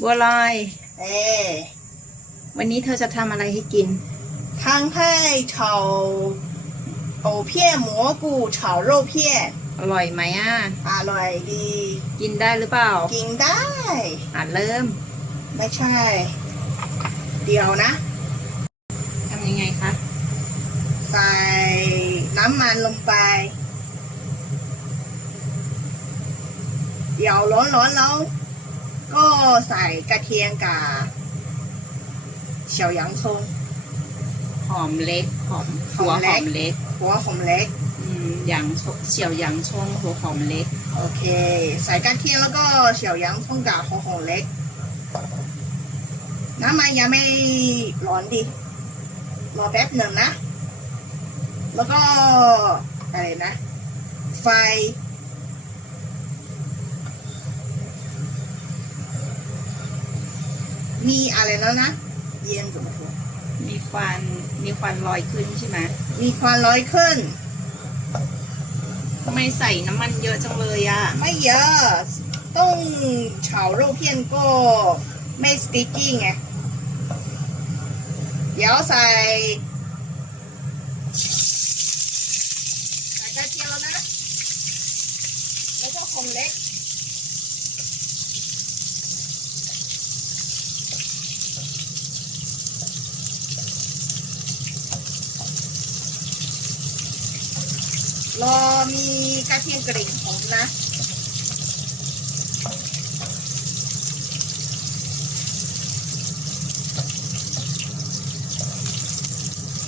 บัวลอย เออวันนี้เธอจะทำอะไรให้กินทางให้เฉาโอเพี้ยหมูกูเฉาโรเพี้ยอร่อยไหมอะ อร่อยดี กินได้หรือเปล่า กินได้ อ่านเริ่ม ไม่ใช่ เดี๋ยวนะทำยังไงคะ ใส่น้ำมันลงไป เดี๋ยวร้อนๆแล้ว ก็ใส่กระเทียมกับเฉียวหยางชง หอมเล็กหอมหัวหอมหเล็อกมเล็ก หัวหอมเล็กอืมหยางชเฉียวหยางชงหัวหอมเล็ก โอเค ใส่กระเทียมแล้วก็เฉียวหยางชงกับหัวหอมเล็ก น้ำมันยังไม่ร้อนดิ รอแป๊บหนึ่งนะ แล้วก็อะไรนะ ไฟ มีอะไรแล้วนะเย็นสมควรมีควันมีควันลอยขึ้นใช่ไหมมีควันลอยขึ้นไม่ใส่น้ำมันเยอะจังเลยอะไม่เยอะต้องเฉาโรคเพียนก็ไม่สติ๊กกี้ไงเดี๋ยวใส่ใส่กระเทียมแล้วนะแล้วก็คงเล็ก รอมีกระเทียมกริ่งหอมนะ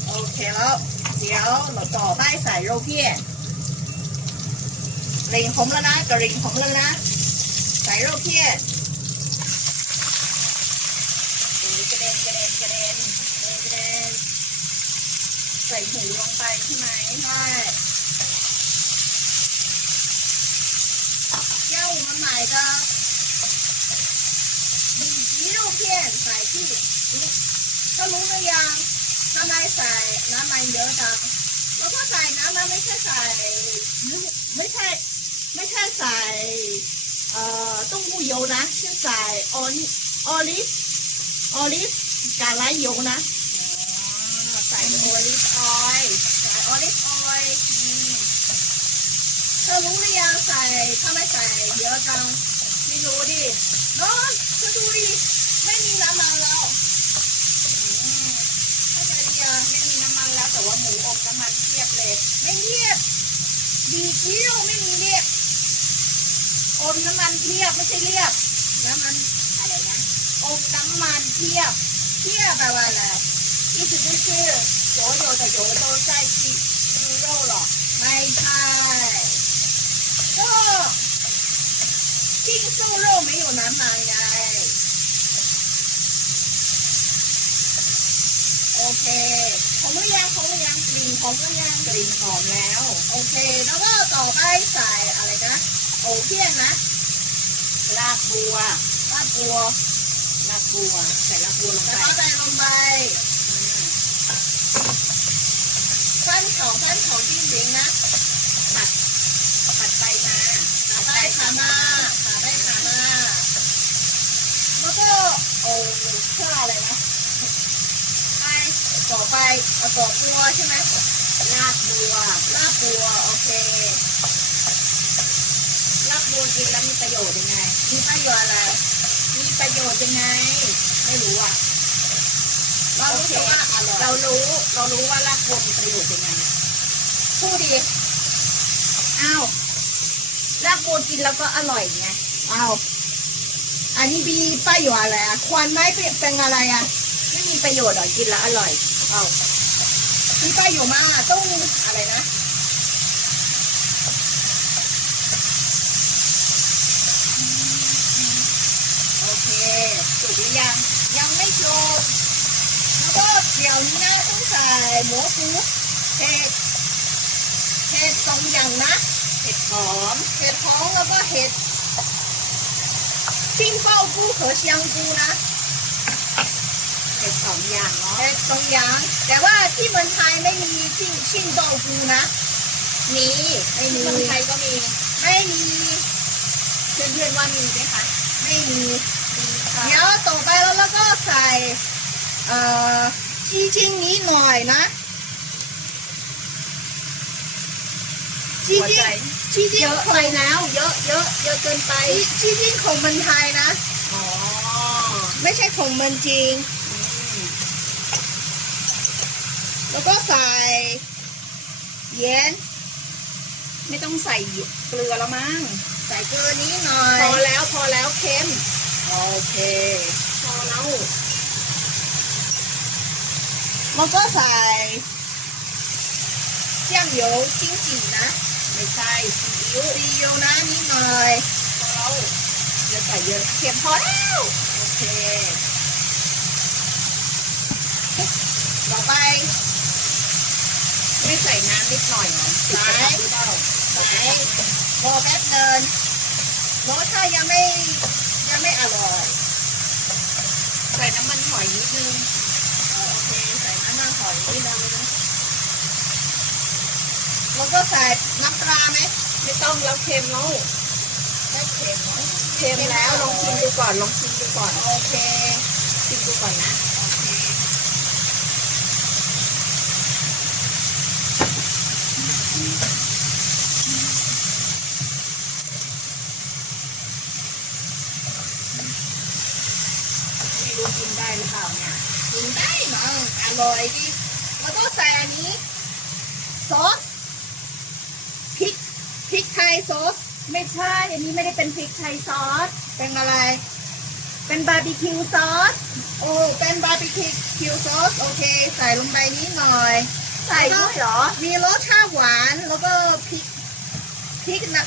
โอเคแล้ว เดี๋ยวเราต่อไปใส่โรเพียกริ่งหอมแล้วนะกริ่งหอมแล้วนะใส่โรเพียนโอ้ยกระเด็นกระเด็นกระเด็นกระเด็นกระเด็นใส่หมูลงไปใช่ไหมใช่ 买的里脊肉片ใส่ที่เขารู้หรือยังทำไมใส่น้ำมันเยอะจังแล้วก็ใส่น้ำมันไม่ใช่ใส่ไม่ใช่ ไม่ใช่ใส่เอ่อต้มหู油นะ是ใส่ออลิออลิฟออลิฟกาไลโยนะ อ๋อใส่โอลิฟออยล์ ใส่ออลิฟออยล์ เธอรู้หรือยังใส่ถ้าไม่ใส่เยอะจังไม่รู้ดินอนเธอดูดิไม่มีน้ำมันแล้วถ้าจะเรียไม่มีน้ำมันแล้วแต่ว่าหมูอบน้ำมันเทียบเลย ไม่เทียบดีเกี้ยวไม่มีเรียบอมน้ำมันเทียบไม่ใช่เรียบน้ำมันอะไรนะอมน้ำมันเทียบเทียบแปลว่าอะไรที่สุดก็คือโจโยแต่โจโตใจจิโยหรอ จิ้งสู้肉没有น้ำมันไงโอเคผมหรือยังผมหรือยังกลิ่นผมหรือยัง กลิ่นหอมแล้ว โอเค แล้วก็ต่อไปใส่อะไรนะโอเพียนนะ รากบัว ลาดบัว รากบัว ใส่รากบัวลง แล้ว ไป ก็ใส่ลงไป อืม 翻炒翻炒จริงๆนะ ผัดผัดไปมา ขาไปขามาขาไปขามาแล้ว ก็โอ้เพื่ออะไรนะไปต่อไปเอาต่อบัวใช่ไหมรากบัวลาบบัวโอเครากบัวกินแล้วมีประโยชน์ยังไง มีประโยชน์อะไร มีประโยชน์ยังไง ไม่รู้อะเรารู้แต่ว่าอร่อยเรารู้ เรารู้ว่ารากบัวมีประโยชน์ยังไงพูดดิอ้าวรากบัวกินแล้วก็อร่อยไงเอา อันนี้มีประโยชน์อะไรอะควันไม้เป็นเป็นอะไรอะไม่มีประโยชน์หรอกินแล้วอร่อยเอามีประโยชน์มากอะต้องอะไรนะโอเคถูกหรือยังยังไม่จบแล้วก็เดี๋ยวนี้นะต้องใส่หมูฟูเห็ดเห็ดสองอย่างนะเห็ดหอมเห็ดหอมแล้วก็เห็ด จิ้งเป้ากู้和香菇นะ เห็ดสองอย่างเนาะ เห็ดสองอย่างแต่ว่าที่เมืองไทยไม่มีจิ้งจิ้งเป้ากู้นะ มี ไม่มี เมืองไทยก็มี ไม่มี เพื่อนๆว่ามีไหมคะ ไม่มี ม ดีค่ะ เดี๋ยวต่อไปแล้วเราก็ใส่เอ่อจีจิ้งนิดหน่อยนะจี หัว จิ้ใจงจีจิ้เยงอะของไปแล้วเยอะเยอะเยอะเกินไปจีจิ้งของเมืองไทยนะ อ๋อไม่ใช่ของเมืองจีนอืมแล้วก็ใส่เย็นไม่ต้องใส่เกลือแล้วมั้งใส่เกลือนี้หน่อพอแล้วพอแล้วเค็ม โอเคพอแล้วแล้วก็ใส่酱油จิ้งจีนะ ไม่ใช่ซีอิ๊วซีอิ๊วนะนิดหน่อยพอแล้วอย่าใส่เยอะเค็มพอแล้วโอเคต่อไป ไม่ใส่น้ำนิดหน่อยเหรอติดกระทะหรือเปล่ใส่รอแป๊บเดินรสชาติยังไม่ยังไม่อร่อย ใส่น้ำมันหอยนิดนึงโอเคใส่น้ำมันหอยนิดนึง แล้วก็ใส่น้ำปลาไหมไม่ต้องแล้วเค็มแล้วไม่เค็มเนอะเค็มแล้วลองชิมดูก่อนลองชิมดูก่อนโอเคชิมดูก่อนนะโอเคไม่รู้กินได้หรือเปล่าเนี่ยกินได้มั้งอร่อยดีแล้วก็ใส่อันนี้ซอสพริกพริกไท ไยซอสไม่ใช่อันนี้ไม่ได้เป็นพริกไทยซอสเป็นอะไร เป็นบาร์บีคิวซอสโอ้เป็นบาร์บีคิวซอสโอเค ใส่ลงไปนิดหน่อย ใส่ด้วยเหรอ มีรสชาติหวานแล้วก็พริกพริกนะ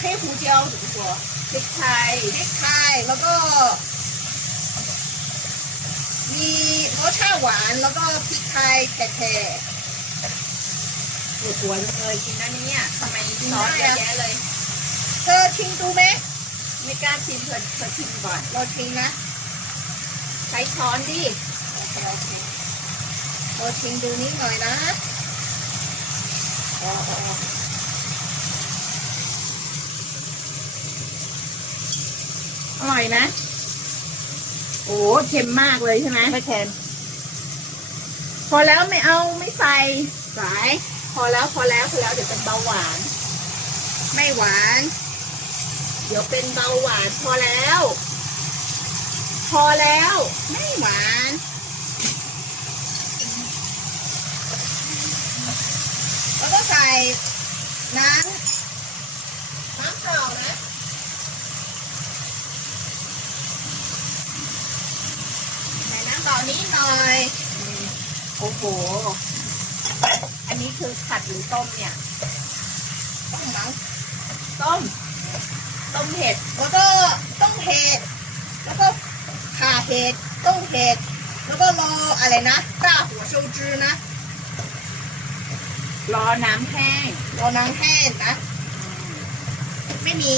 พริกหูเจียวถูกตัวพริกไทยพริกไทยแล้วก็ มีรสชาติหวานแล้วก็พริกไทยแค่ ปวดหัวจังเลยกินอันนี้เนี่ยทำไมซอสเยอะแยะเลยๆเธอชิมดูไหมไม่กล้าชิมเธอเธอชิมก่อนเราชิมนะ ใช้ช้อนดิโอเคโอเคเราชิมดูนิดหน่อยนะอ๋ออ๋ออ๋ออร่อยนะ โอ้เค็มมากเลยใช่ไหมไม่เค็มพอแล้วไม่เอาไม่ใส่สาย พอแล้วพอแล้วพอแล้วเดี๋ยวเป็นเบาหวาน ไม่หวาน เดี๋ยวเป็นเบาหวานพอแล้ว พอแล้ว ไม่หวานแล้วก็ใส่น้ำน้ำเปล่านะใส่น้ำเปล่านิดหน่อย โอ้โห อันนี้คือผัดหรือต้มเนี่ย ต้องมั้ง ต้ม ต้มเห็ด แล้วก็ต้องเห็ด แล้วก็ข่าเห็ดต้องเห็ด แล้วก็รออะไรนะต้าหัวโชจือนะ รอน้ำแห้ง รอน้ำแห้งนะ ไม่มี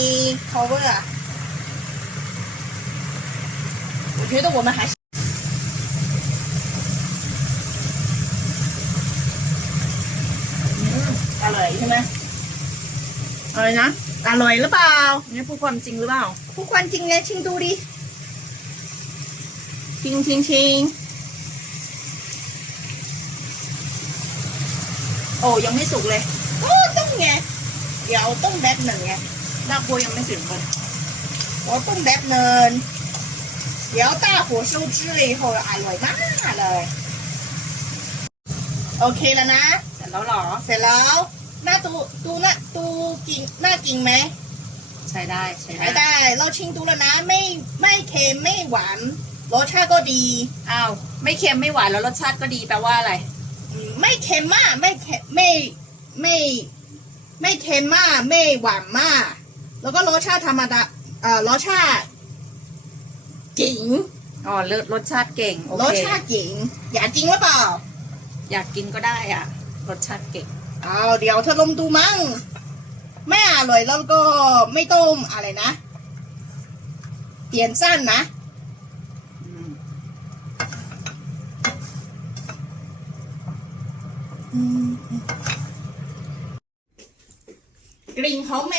cover อ่ะ我觉得我们还是 อร่อยใช่ไหม อะไรนะอร่อยหรือเปล่า นี่พูดความจริงหรือเปล่า ผู้ควันจริงเลยชิงดูดิ ชิงชิงชิงโอ้ยังไม่สุกเลย โอ้ต้องไง เดี๋ยวต้องแบบหนึ่งไง รากบัวยังไม่สุกเลย 我ต้องแบบหนึ่งเดี๋ยว大火收汁了以后อร่อยมากเลย โอเคแล้วนะ เสร็จแล้วเหรอ เสร็จแล้ว หน้าตูตูน่ะตูกินน่ากินไหมใช้ได้ใช้ใช้ได้ได้ เราชิมดูแล้วนะไม่ไม่เค็มไม่หวานรสชาติก็ดีอ้าวไม่เค็มไม่หวานแล้วรสชาติก็ดีแปลว่าอะไร อืมไม่เค็มมากไม่เค็มไม่ไม่ ไม่เค็มมากไม่หวานมาก แล้วก็รสชาติธรรมดาเอ่อรสชาติจิ๋งอ๋อรสรสชาติเก่งโอรสเคชาติจิ๋งอยากจริงหรือเปล่า อยากกินก็ได้อะ รสชาติเก่ง เอาเดี๋ยวเธอลมดูมั้งไม่อร่อยแล้วก็ไม่ต้มอะไรนะเปลี่ยนสั้นนะกลิ่นหอมไหม